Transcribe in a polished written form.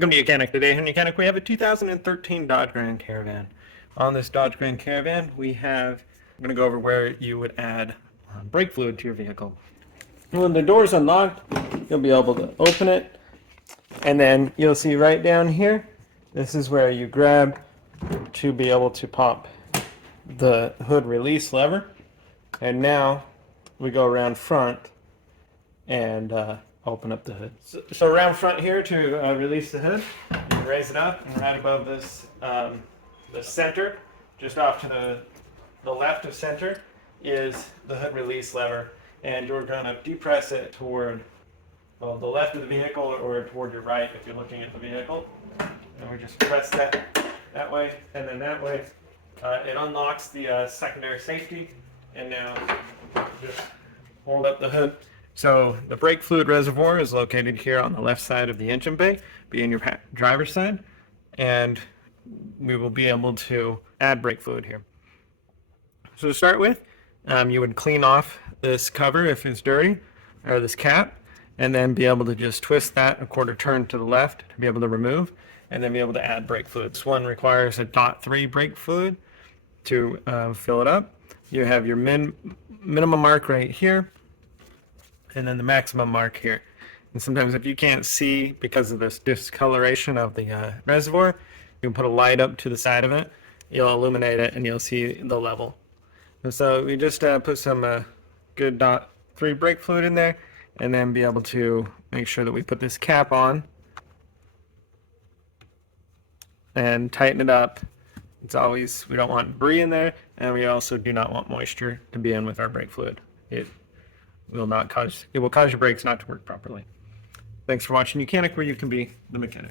Welcome to YOUCANIC. Today in YOUCANIC we have a 2013 Dodge Grand Caravan. On this Dodge Grand Caravan I'm going to go over where you would add brake fluid to your vehicle. When the door's unlocked, you'll be able to open it, and then you'll see right down here, this is where you grab to be able to pop the hood release lever. And now we go around front and open up the hood. So around front here to release the hood, you can raise it up, and right above this, the center, just off to the left of center, is the hood release lever, and you're going to depress it toward the left of the vehicle or toward your right if you're looking at the vehicle. And we just press that way, and then that way. It unlocks the secondary safety, and now just hold up the hood. So the brake fluid reservoir is located here on the left side of the engine bay, being your driver's side, and we will be able to add brake fluid here. So to start with, you would clean off this cover if it's dirty, or this cap, and then be able to just twist that a quarter turn to the left to be able to remove, and then be able to add brake fluid. This one requires a .3 brake fluid to fill it up. You have your minimum mark right here, and then the maximum mark here. And sometimes if you can't see because of this discoloration of the reservoir, you can put a light up to the side of it. You'll illuminate it and you'll see the level. And so we just put some good .3 brake fluid in there, and then be able to make sure that we put this cap on and tighten it up. It's always, we don't want debris in there, and we also do not want moisture to be in with our brake fluid. It will cause your brakes not to work properly. Thanks for watching YOUCANIC, where you can be the mechanic.